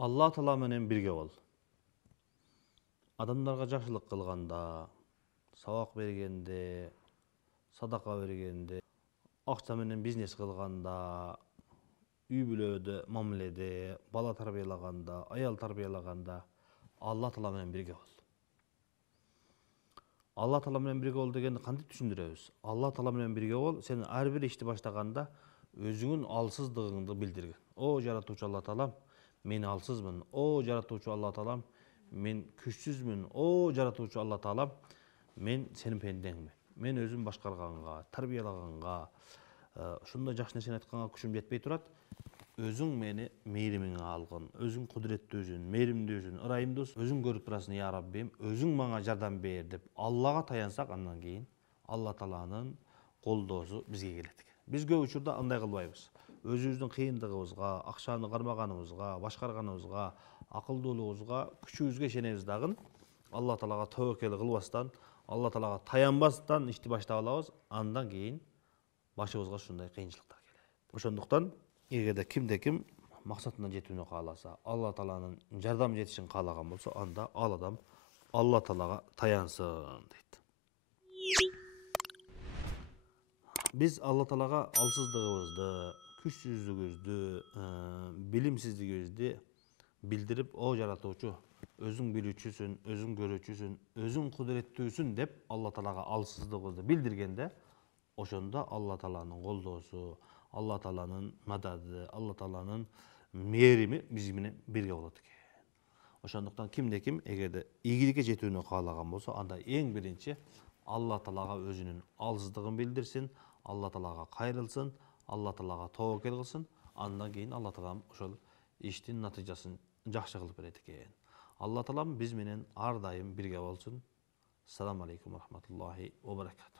Allah Taala менен birge bol. Adamlarga жақсылық кылганда, сабак бергенде, садака бергенде, акча менен бизнес кылганда, үй бүлөдө, мамиледе, бала тарбиялаганда, аял тарбиялаганда Allah Taala менен birge bol. Allah Taala менен birge bol дегенди кантип түшүндүрөбүз? Allah Taala менен birge bol, сен ар бир ишти баштаганда өзүңүн алсыздыгыңды билдирген. О жаратуучу Allah Taala, мен алсызмын. О жаратуучу Allah Taala, мен күчсүзмүн. О жаратуучу Allah Taala, мен сенин пендеңмин. Мен өзүм башкарганга, тарбиялаганга, ушундай жакшы нерсени айтканга күчүм жетпей турат. Өзүң мени мейримиңе алгын, өзүң кудуреттүүсүн, мейримдүүсүн, ырайымдуусун, өзүң көрүп турасың, я Раббим, өзүң мага жардам бер деп Аллага таянсак, андан кийин Allah Тааланын колдоосу бизге келет. Биз көп учурда андай кылбайбыз. Өзүбүздүн кыйындыгыбызга, акчаны кармаганыбызга, башкарганыбызга, акылдуулугубузга, күчүбүзгө ишенебиз дагы Allah Таалага тобокел кылбастан, Allah Таалага таянбастан ишти баштап алабыз, андан кийин башыбызга ушундай кыйынчылыктар келет. Ошондуктан эгерде кимде-ким максатына жетүүнү кааласа, Allah Тааланын жардам жетишин каалаган болсо, анда ал адам Allah Таалага таянсын дейт. Биз Allah Таалага алсыздыгыбызды, күчсүздүгүбүздү, билимсиздигибизди билдирип, о жаратуучу, өзүң билүүчүсүн, өзүң көрүүчүсүн, өзүң кудуреттүүсүн деп Allah Таалага алсыздыгыбызды билдиргенде, ошондо Allah Тааланын колдоосу, Allah Тааланын мадады, Allah Тааланын мээрими биз менен бирге болот экен. Ошондуктан кимде-ким эгерде ийгиликке жетүүнү каалаган болсо, анда эң биринчи Allah Таалага өзүнүн алсыздыгын билдирсин, Allah Таалага кайрылсын, Allah Таалага тобокел кылсын, андан кийин Allah Таалам ошол иштин натыйжасын жакшы кылып берет экен. Allah Таалам биз менен ар дайым бирге болсун. Ассаламу алейкум ва рахматуллахи ва баракатух.